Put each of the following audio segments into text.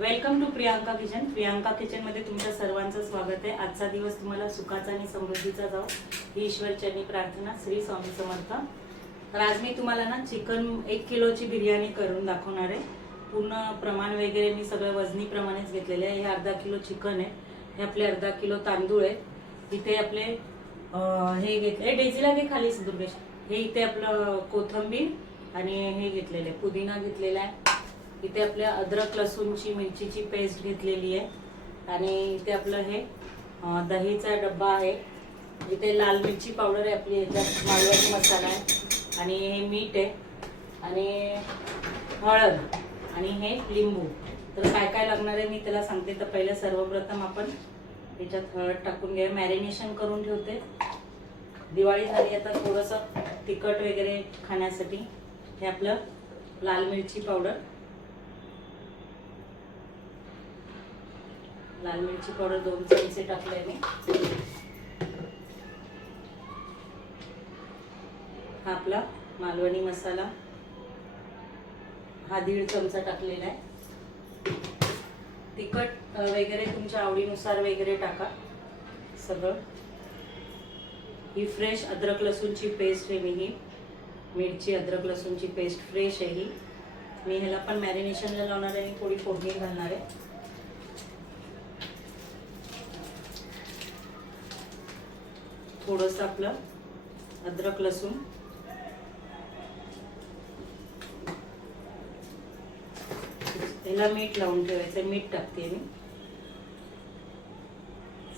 Welcome to Priyanka kitchen. Priyanka किचनमध्ये तुमच्या सर्वांचं स्वागत आहे. आजचा दिवस तुम्हाला सुखाचा आणि समृद्धीचा जाऊ ही ईश्वरचरणी प्रार्थना श्री स्वामी समर्थ. तर आज मी तुम्हाला ना चिकन एक किलोची बिर्याणी करून दाखवणार आहे. पूर्ण प्रमाण वगैरे मी सगळं वजनी प्रमाणेच घेतलेले आहे. हे अर्धा किलो चिकन आहे. हे आपले अर्धा किलो तांदूळ आहेत. इथे आपले हे घेतले डेझीला घे खाली दुर्गेश हे इथे आपलं कोथंबीर आणि हे घेतलेले पुदिना घेतलेला आहे. इथे आपल्या अद्रक लसूणची मिरचीची पेस्ट घेतलेली आहे. आणि इथे आपलं हे दहीचा डब्बा आहे. इथे लाल मिरची पावडर आहे आपली याच्यात मालवणी मसाला आहे. आणि हे मीठ आहे. आणि हळद आणि हे लिंबू. तर काय काय लागणार आहे मी त्याला सांगते. तर पहिलं सर्वप्रथम आपण याच्यात हळद टाकून घ्या. मॅरिनेशन करून ठेवते. दिवाळी झाली आता थोडंसं तिखट वगैरे खाण्यासाठी हे आपलं लाल मिरची पावडर लाल मिरची पावडर दोन चमचे टाकले मी. हा आपला मालवणी मसाला. हा दीड चमचा टाकलेला आहे. तिखट वगैरे तुमच्या आवडीनुसार वगैरे टाका. सगळं. ही फ्रेश अद्रक लसूणची पेस्ट आहे मी ही. मिरची अद्रक लसूणची पेस्ट फ्रेश आहे ही. मी ह्याला पण मॅरिनेशनला लावणार आहे आणि थोडी फोडणी घालणार आहे. थोडंसं आपलं अद्रक लसूण. याला मीठ लावून ठेवायचं मीठ टाकते मी.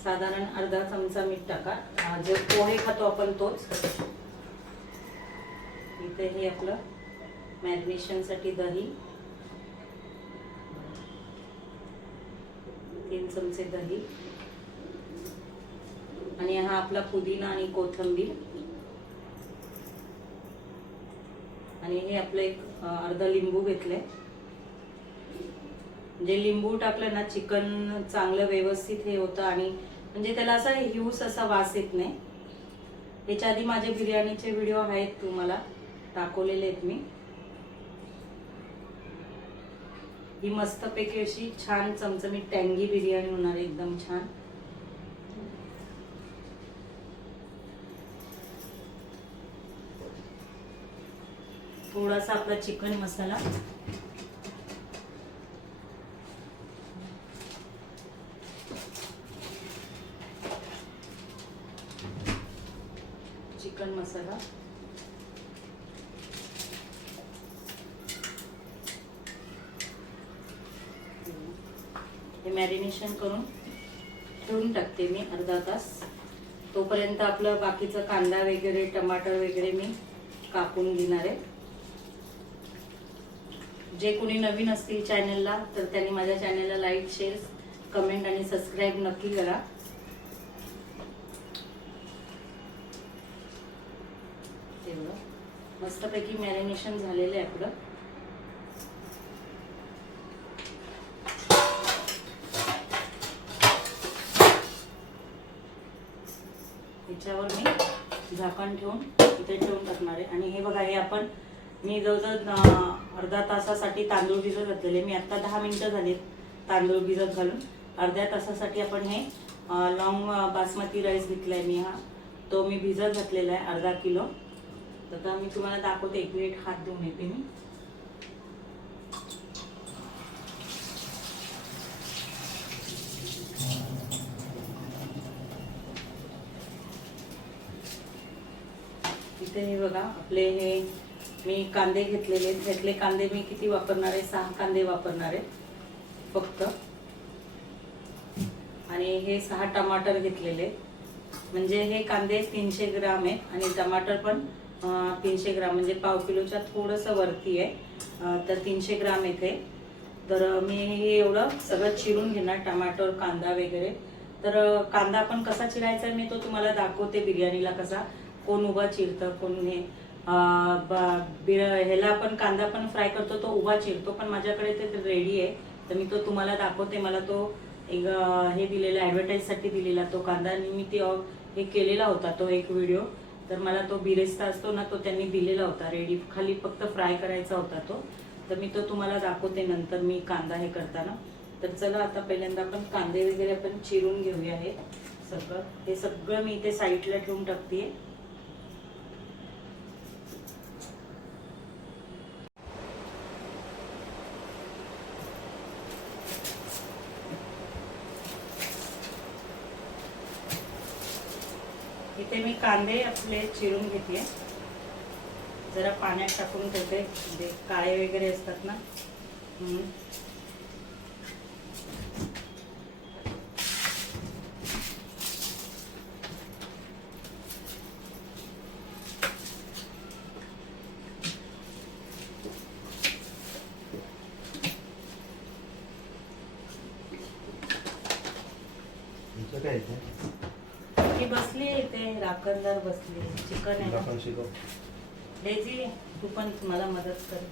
साधारण अर्धा चमचा मीठ टाका. जे पोहे खातो आपण तोच. इथे हे आपलं मॅरिनेशनसाठी दही. तीन चमचे दही. आणि हा आपला पुदिना आणि कोथंबीर. आणि हे आपलं एक अर्धा लिंबू घेतलंय. जे लिंबू टाकलं ना चिकन चांगलं व्यवस्थित हे होतं आणि म्हणजे त्याला असा ह्यूस असा वास येत नाही. याच्या आधी माझे बिर्याणीचे व्हिडिओ आहेत तुम्हाला दाखवलेले आहेत मी. ही मस्तपैकी अशी छान चमचमीत टँगी बिर्याणी होणार आहे एकदम छान. थोडासा आपला चिकन मसाला. चिकन मसाला. हे मॅरिनेशन करून ठेवून टाकते मी अर्धा तास. तोपर्यंत आपलं बाकीचं कांदा वगैरे टमाटर वगैरे मी कापून घेणार आहे. जे कोणी नवीन असतील चॅनलला तर त्यांनी माझ्या चॅनलला लाईक शेअर कमेंट आणि सबस्क्राईब नक्की करा. तेवढं मस्तपैकी मॅरिनेशन झालेलं आहे आपलं. याच्यावर मी झाकण ठेवून इथे ठेवून टाकणार आहे. आणि हे बघा हे आपण मी जवळजवळ अर्धा तासासाठी तांदूळ भिजत घातलेले. मी आत्ता दहा मिनटं झाली तांदूळ भिजत घालून. अर्ध्या तासासाठी आपण हे लॉंग बासमती राईस घेतलाय मी हा. तो मी भिजत घातलेला आहे अर्धा किलो. तर आता मी तुम्हाला दाखवते एक मिनिट हात देऊन येते मी. इथे हे बघा आपले हे मी कांदे घेतलेले घेतले कांदे मी किती वापरणार आहे? सहा कांदे वापरणार आहे फक्त. आणि हे सहा टमाटर घेतलेले. म्हणजे हे कांदे तीनशे ग्राम आहेत आणि टमाटर पण तीनशे ग्राम. म्हणजे पाव किलोच्या थोडंसं वरती आहे. तर तीनशे ग्राम येथे तर मी हे एवढं सगळं चिरून घेणार टमाटर कांदा वगैरे. तर कांदा पण कसा चिरायचा मी तो तुम्हाला दाखवते बिर्याणीला कसा. कोण उभा चिरतं कोण हे. ह्याला पण कांदा पण फ्राय करतो तो उभा चिरतो पण माझ्याकडे ते रेडी आहे. तर मी तो तुम्हाला दाखवते मला तो एक हे दिलेला ॲडव्हर्टाईजसाठी दिलेला तो कांदा. आणि मी ते हे केलेला होता तो एक व्हिडिओ तर मला तो बिरेस्ता असतो ना तो त्यांनी दिलेला होता रेडी खाली फक्त फ्राय करायचा होता तो. तर मी तो तुम्हाला दाखवते नंतर मी कांदा हे करताना. तर चला आता पहिल्यांदा आपण कांदे वगैरे आपण चिरून घेऊया हे सगळं. हे सगळं मी इथे साईडला ठेवून टाकते इथे मी कांदे आपले चिरून घेते जरा पाण्यात टाकून ठेवते. म्हणजे काळे वगैरे असतात ना. म्हणून तुमचं काय येतं ती बसली इथे राखणदार बसली चिकन आहे ना. डेझी तू पण मला मदत कर.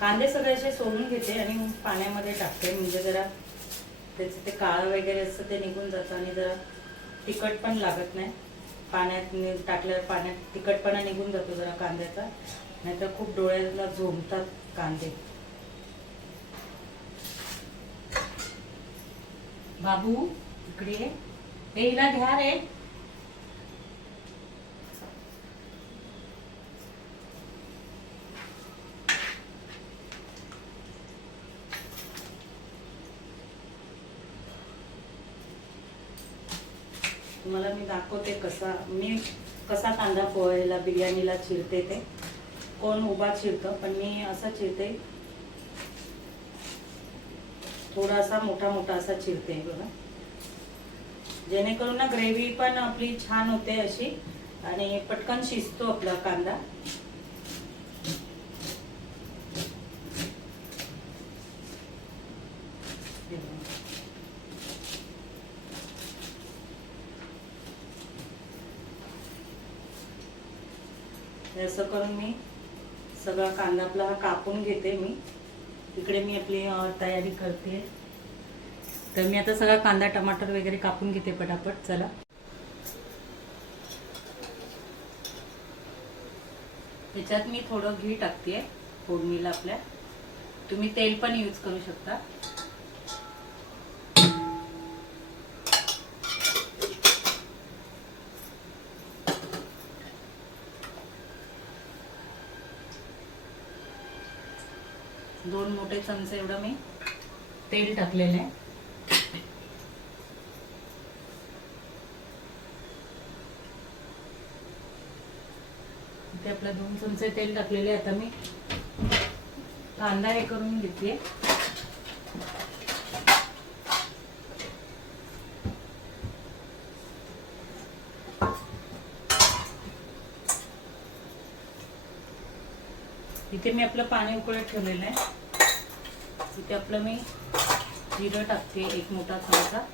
कांदे सगळे असे सोलून घेते आणि पाण्यामध्ये टाकते. म्हणजे जरा त्याचे ते काळं वगैरे असतं ते निघून जातं आणि जरा तिखट पण लागत नाही. पाण्यात टाकल्यावर पाण्यात तिखटपणा निघून जातो जरा कांद्याचा. नाहीतर खूप डोळ्याला झोंबतात कांदे. बाबू इकडे ये. हिला घ्या रे. तुम्हाला मी दाखवते कसा मी कसा कांदा पोहायला बिर्याणीला चिरते ते. कोण उभा चिरतं पण मी असा चिरते. थोडासा मोठा मोठा असा चिरते बघा. जेणेकरून ना ग्रेव्ही पण आपली छान होते अशी. आणि पटकन शिजतो आपला कांदा हे बघा. हे असं करून मी सगळा कांदा आपला हा कापून घेते मी. इकडे मी आपली तयारी करते. तर मी आता सगळा कांदा टमाटर वगैरे कापून घेते पटापट. चला. त्याच्यात मी थोडं घी टाकते फोडणीला आपल्या. तुम्ही तेल पण यूज करू शकता. दोन मोठे चमचे एवढं मी तेल टाकलेलं आहे. इथे आपलं दोन चमचे तेल टाकलेले आता मी कांदा हे करून घेते. इथे मी आपलं पाणी उकळत ठेवलेलं आहे. इथे आपलं मी जिरं टाकते एक मोठा चमचा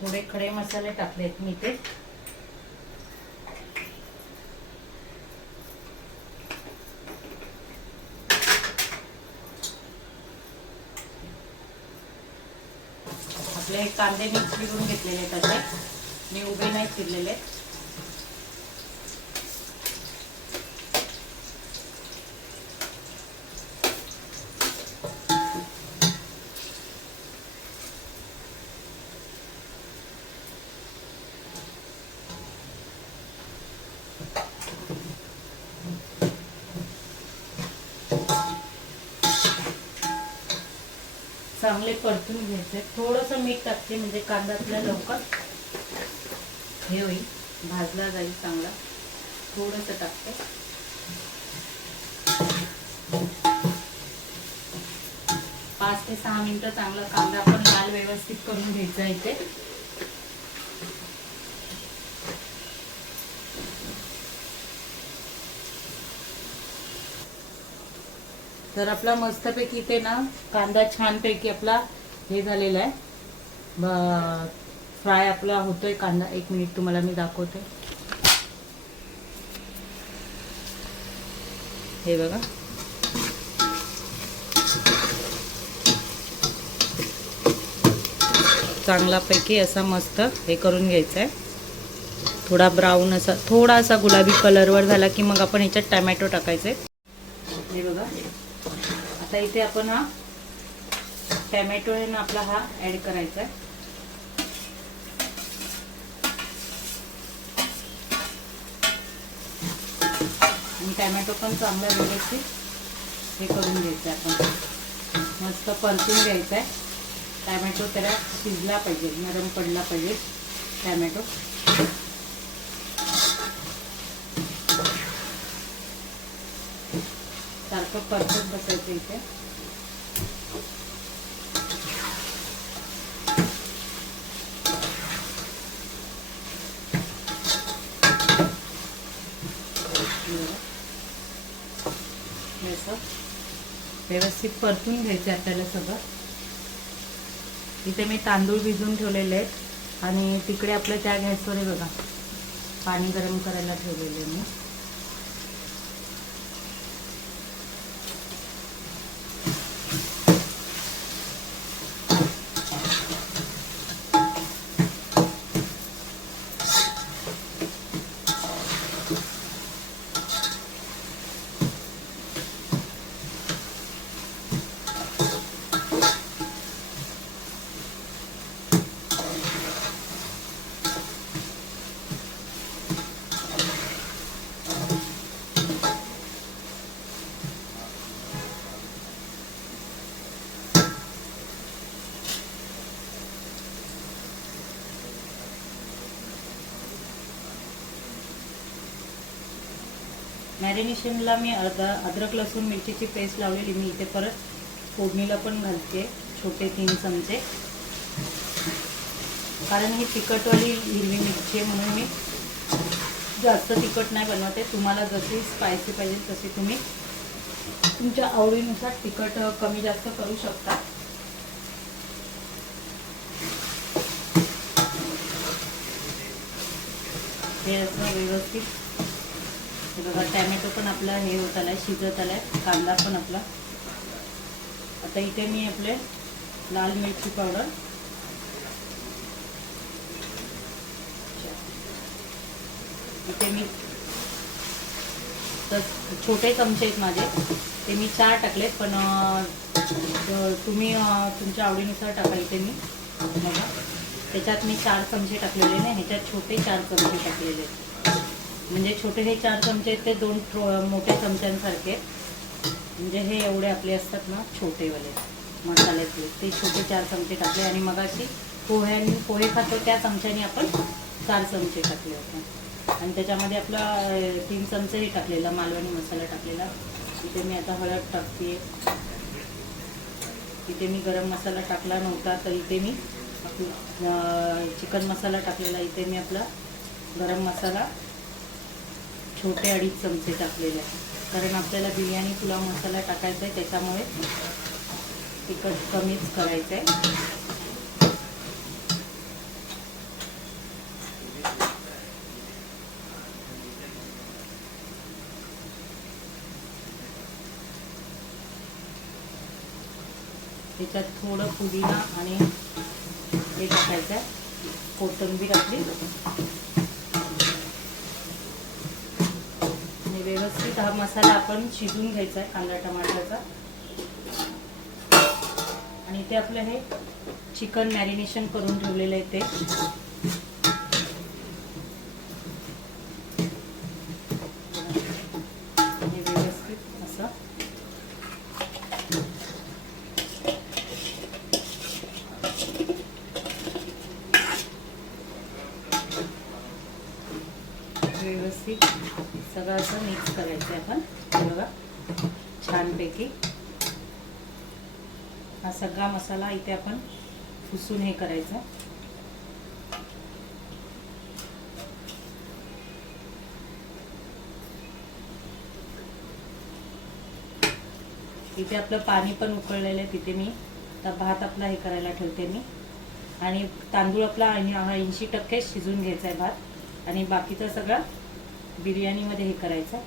थोडे खडे मसाले टाकलेत मी ते. आपले कांदे मी चिरून घेतलेले तसे मी उभे नाही चिरलेले. चांगले परतून घ्यायचे. थोडंसं मीठ टाकते म्हणजे कांदा आपला लवकर. हे होईल. भाजला जाईल चांगला. थोडंसं टाकते. पाच ते सहा मिनिटं चांगला कांदा आपण लाल व्यवस्थित करून घ्यायचा इथे. तर आपला मस्तपैकी इथे ना कांदा छानपैकी आपला हे झालेला आहे. फ्राय आपला होतोय कांदा. एक मिनिट तुम्हाला मी दाखवते. हे बघा. चांगलापैकी असा मस्त हे करून घ्यायचं आहे थोडा ब्राऊन असा थोडासा गुलाबी कलरवर झाला की मग आपण ह्याच्यात टमॅटो टाकायचे. हे बघा. आता इथे आपण हा टॅमॅटो आहे ना आपला हा ऍड करायचा आहे. आणि टॅमॅटो पण चांगला व्यवस्थित हे करून घ्यायचं आहे आपण. मस्त परतून घ्यायचं आहे. टॅमॅटो त्याला शिजला पाहिजे नरम पडला पाहिजे टॅमॅटो. सारखं परतत बसायचं इथे. व्यवस्थित परतून घ्यायचे आपल्याला सगळं. इथे मी तांदूळ भिजून ठेवलेले आहेत आणि तिकडे आपल्या त्या गॅसवर आहे बघा पाणी गरम करायला ठेवलेले मी. मॅरिनेशनला मी अर्धा अद्रक लसूण मिरचीची पेस्ट लावलेली मी इथे परत फोडणीला पण घालते छोटे तीन चमचे. कारण ही तिखटवाली हिरवी मिरची आहे म्हणून मी जास्त तिखट नाही बनवते. तुम्हाला जशी स्पायसी पाहिजे तशी तुम्ही तुमच्या आवडीनुसार तिखट कमी जास्त करू शकता. हे असं व्यवस्थित टॅमॅटो पण आपला हे होत आलाय शिजत आलाय कांदा पण आपला. आता इथे मी आपले लाल मिरची पावडर. इथे मी तर छोटे चमचे आहेत माझे. ते मी चार टाकलेत पण तुम्ही तुमच्या आवडीनुसार टाका इथे मी. बघा. त्याच्यात मी चार चमचे टाकलेले नाही ह्याच्यात छोटे चार चमचे टाकलेले आहेत. म्हणजे छोटे हे चार चमचे आहेत ते दोन मोठ्या चमच्यांसारखे. म्हणजे हे एवढे आपले असतात ना छोटेवाले मसाल्यातले. ते छोटे चार चमचे टाकले आणि मग अशी पोह्याने पोहे खातो त्या चमच्याने आपण चार चमचे टाकले होते. आणि त्याच्यामध्ये आपला तीन चमचेही टाकलेला मालवणी मसाला टाकलेला. इथे मी आता हळद टाकते. इथे मी गरम मसाला टाकला नव्हता तर इथे मी चिकन मसाला टाकलेला. इथे मी आपला गरम मसाला छोटे अडीच चमचे टाकलेले आहे कारण आपल्याला बिर्याणी पुलाव मसाला टाकायचा आहे त्याच्यामुळे तिखट कमीच करायचं आहे. त्याच्यात थोडं पुदिना आणि हे टाकायचं आहे. कोथंबीर आपली. व्यवस्थित हा मसाला आपण शिजून घ्यायचा आहे कांदा टमाटरचा. आणि इथे आपलं हे चिकन मॅरिनेशन करून ठेवलेलं आहे ते. व्यवस्थित व्यवस्थित. सगळं असं मिक्स करायचं आहे आपण बघा. छानपैकी. हा सगळा मसाला इथे आपण पुसून हे करायचा. इथे आपलं पाणी पण उकळलेलं आहे तिथे मी. आता भात आपला हे करायला ठेवते मी. आणि तांदूळ आपला ऐंशी टक्के शिजून घ्यायचा आहे भात. आणि बाकीचं सगळं बिर्याणीमध्ये हे करायचं.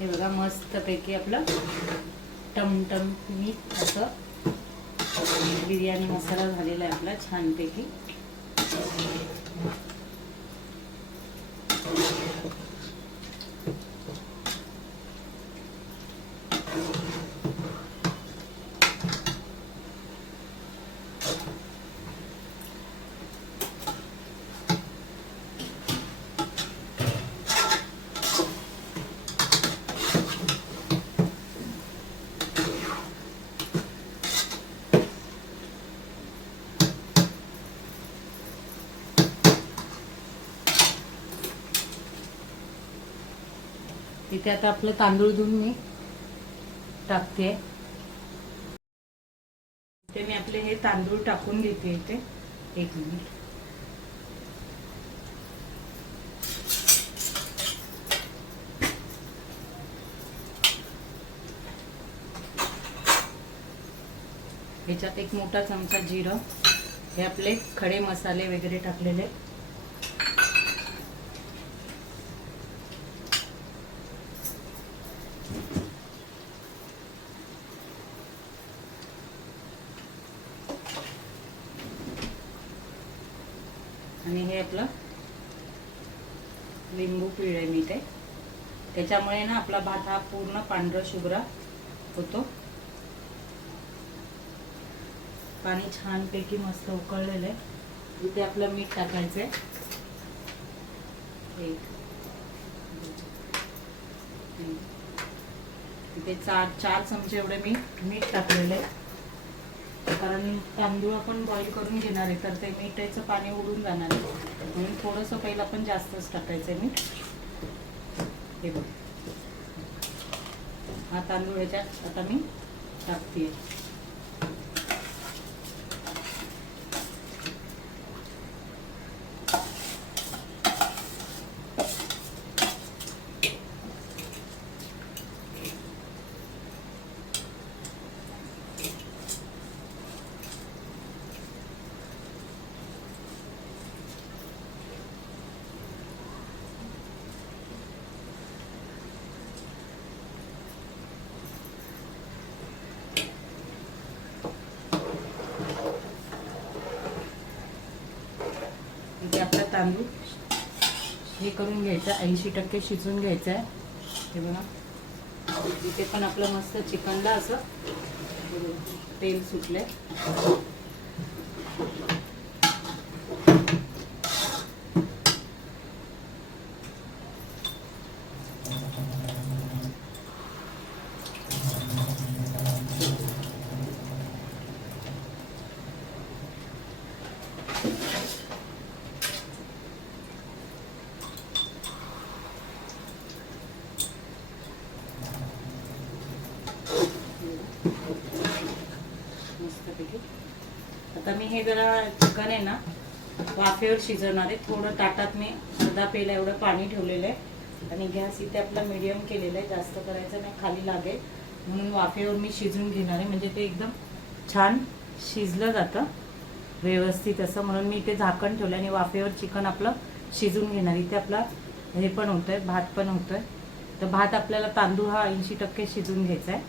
हे बघा मस्तपैकी आपलं टमटम मी असं बिर्याणी मसाला झालेला आहे आपला छानपैकी. इथे आता आपलं तांदूळ धुवून मी टाकते. इथे मी आपले हे तांदूळ टाकून घेते इथे. एक मिनिट. ह्याच्यात एक मोठा चमचा जिरं. हे आपले खडे मसाले वगैरे टाकलेले आणि हे आपलं लिंबू पिळे मी ते त्याच्यामुळे ना आपला भात हा पूर्ण पांढरा शुभ्रा होतो. पाणी छानपैकी मस्त उकळलेलं आहे. इथे आपलं मीठ टाकायचं आहे एक इथे चार चार चमचे एवढे मी मीठ टाकलेले कारण तांदूळ आपण बॉईल करून घेणार आहे तर ते मिठाचं पाणी उडून जाणार आहे. म्हणून थोडंसं पहिलं आपण जास्तच टाकायचं आहे मीठ. हे बघ. हा तांदूळ याच्यात आता मी टाकते इथे आपला तांदूळ. हे करून घ्यायचं ऐंशी टक्के शिजून घ्यायचं आहे हे बघा. इथे पण आपलं मस्त चिकनला असं तेल सुटलंय मस्तपैकी आता मी हे जरा चिकन आहे ना वाफेवर शिजवणार आहे. थोडं ताटात मी अर्धा पेला एवढं पाणी ठेवलेलं आहे. आणि गॅस इथे आपला मीडियम केलेला आहे. जास्त करायचं नाही खाली लागेल. म्हणून वाफेवर मी शिजवून घेणार आहे. म्हणजे ते एकदम छान शिजलं जातं. व्यवस्थित असं. म्हणून मी इथे झाकण ठेवलं आणि वाफेवर चिकन आपलं शिजून घेणार. इथे आपला हे पण होतंय भात पण होतोय. तर भात आपल्याला तांदूळ हा ऐंशी टक्के शिजून घ्यायचा आहे.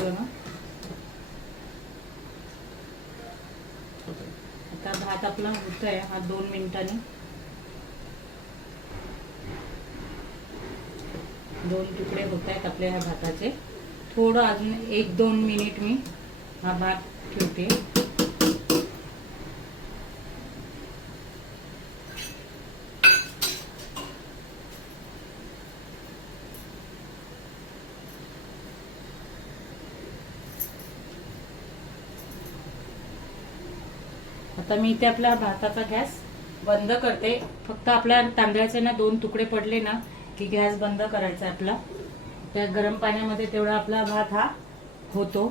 ते आता भात आपला होत आहे हा दोन मिनिटांनी. दोन तुकडे होत आहेत आपल्या ह्या भाताचे. थोडं अजून एक दोन मिनिट मी हा भात ठेवते. आता मी इथे आपला भाताचा गॅस बंद करते. फक्त आपल्या तांदळाचे ना दोन तुकडे पडले ना की गॅस बंद करायचा आहे आपला. त्या गरम पाण्यामध्ये तेवढा आपला भात हा होतो.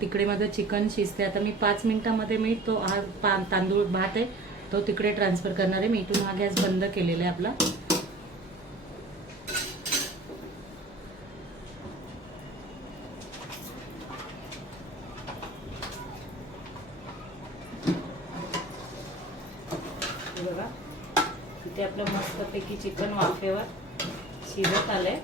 तिकडे माझं चिकन शिजते. आता मी पाच मिनिटामध्ये मी तो हा पा तांदूळ भात आहे तो तिकडे ट्रान्सफर करणार आहे. मी इथून हा गॅस बंद केलेला आहे आपला. बघा. इथे आपलं मस्तपैकी चिकन वाफेवर शिजत आलंय.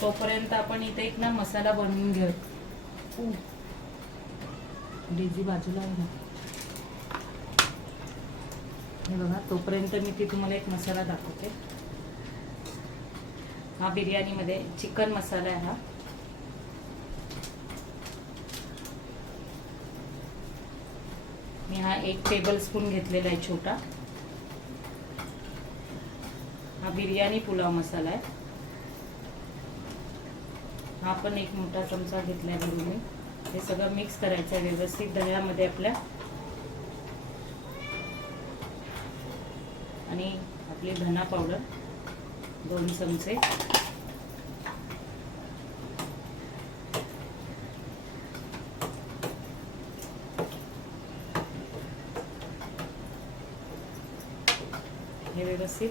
तोपर्यंत आपण इथे एक ना मसाला बनवून घेऊ. उ. डेझी बाजूला आहे ना. हे बघा तोपर्यंत मी ती तुम्हाला एक मसाला दाखवते. हा बिर्याणीमध्ये चिकन मसाला आहे हा. मी हा एक टेबल स्पून घेतलेला आहे छोटा. हा बिर्याणी पुलाव मसाला आहे. हा पण एक मोठा चमचा घेतलाय आहे मी. हे सगळं मिक्स करायचं आहे व्यवस्थित दह्यामध्ये आपल्या. आणि आपली धना पावडर दोन चमचे हे व्यवस्थित.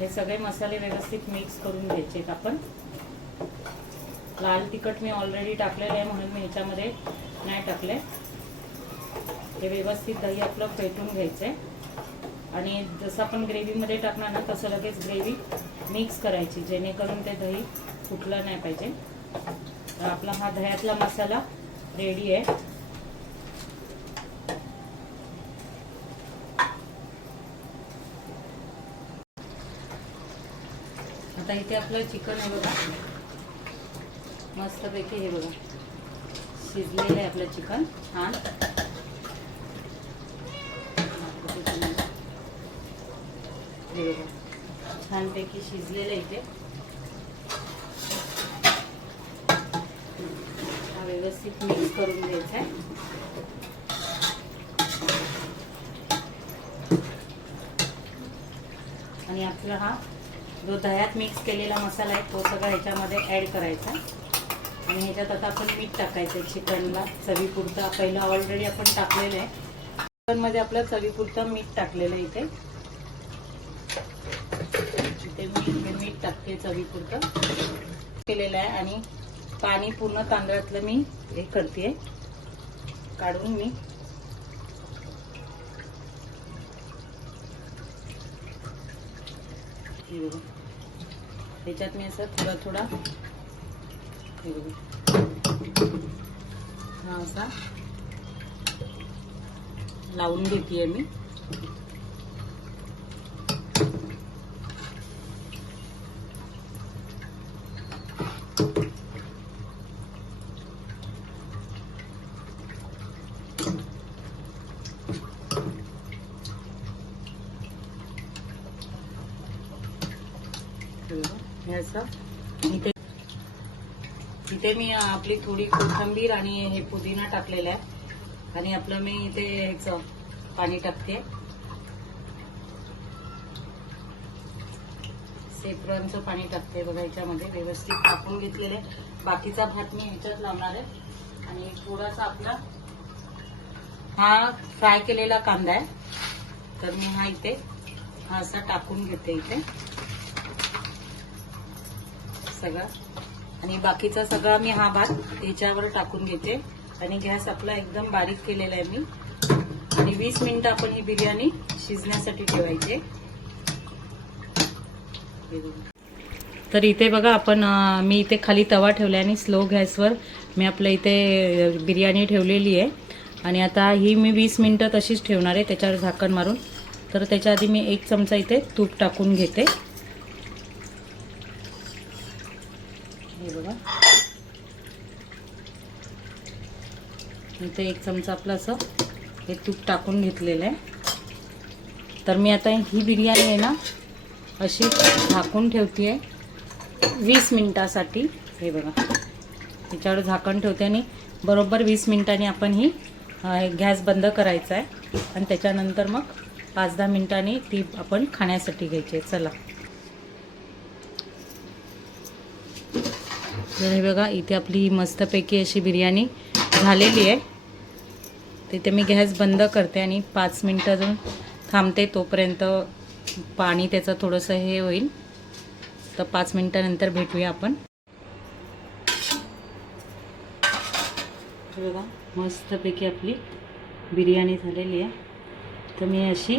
हे सगळे मसाले व्यवस्थित मिक्स करून घ्यायचे आपण. लाल तिखट मी ऑलरेडी टाकलेलं आहे म्हणून मी ह्याच्यामध्ये नाही टाकले. हे व्यवस्थित दही आपलं पेटून घ्यायचं आहे आणि जसं आपण ग्रेव्हीमध्ये टाकणार ना तसं लगेच ग्रेव्ही मिक्स करायची जेणेकरून ते दही फुटलं नाही पाहिजे. तर आपला हा दह्यातला मसाला रेडी आहे. आता इथे आपलं चिकन आहे बघा. मस्तपैकी हे बघा. शिजलेलं आहे आपलं चिकन छान. हे बघा. छानपैकी शिजलेलं आहे इथे हा व्यवस्थित मिक्स करून घ्यायचा आहे आणि आपला हा जो दह्यात मिक्स केलेला मसाला आहे तो सगळा ह्याच्यामध्ये ॲड करायचा. आणि ह्याच्यात आता आपण मीठ टाकायचं आहे चिकनला. चवीपुरतं पहिलं ऑलरेडी आपण टाकलेलं आहे. चिकनमध्ये आपलं चवीपुरतं मीठ टाकलेलं आहे इथे. इथे मी मीठ टाकते चवीपुरतं. केलेलं आहे आणि पाणी पूर्ण तांदळातलं मी हे करते काढून मी त्याच्यात मी असं थोडा थोडा हा असा लावून घेते मी. हे असं इथे इथे मी आपली थोडी कोथिंबीर आणि हे पुदिना टाकलेला आहे. आणि आपलं मी इथे ह्याचं पाणी टाकते. सेफ्रॉनचं पाणी टाकते बघा ह्याच्यामध्ये व्यवस्थित टाकून घेतलेलं आहे. बाकीचा भात मी ह्याच्यात लावणार आहे. आणि थोडासा आपला हा फ्राय केलेला कांदा आहे. तर मी हा इथे हा असा टाकून घेते इथे. सगळा. आणि बाकीचा सगळा मी हा भात याच्यावर टाकून घेते. आणि गॅस आपला एकदम बारीक केलेला आहे मी. आणि वीस मिनिटं आपण ही बिर्याणी शिजण्यासाठी ठेवायची. तर इथे बघा आपण मी इथे खाली तवा ठेवला आणि स्लो गॅसवर मी आपल्या इथे बिर्याणी ठेवलेली आहे. आणि आता ही मी वीस मिनटं तशीच ठेवणार आहे त्याच्यावर झाकण मारून. तर त्याच्या आधी मी एक चमचा इथे तूप टाकून घेते हे बघा इथे एक चमचा आपलं असं हे तूप टाकून घेतलेलं आहे. तर मी आता ही बिर्याणी आहे ना अशी झाकून ठेवते आहे वीस मिनटासाठी. हे बघा. त्याच्यावर झाकण ठेवते आणि बरोबर वीस मिनिटांनी आपण ही गॅस बंद करायचा आहे. आणि त्याच्यानंतर मग पाच दहा मिनिटांनी ती आपण खाण्यासाठी घ्यायची आहे. चला. तर हे बघा इथे आपली मस्तपैकी अशी बिर्याणी झालेली आहे. तिथे मी गॅस बंद करते आणि पाच मिनटं अजून थांबते तोपर्यंत पाणी त्याचं थोडंसं हे होईल. तर पाच मिनटानंतर भेटूया आपण. बघा मस्तपैकी आपली बिर्याणी झालेली आहे. तर मी अशी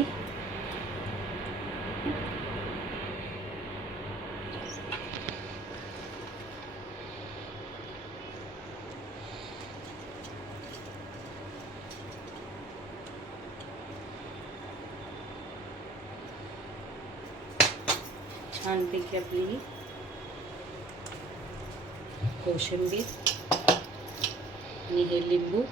छानपैकी आपली ही. कोशिंबीर. आणि हे लिंबू.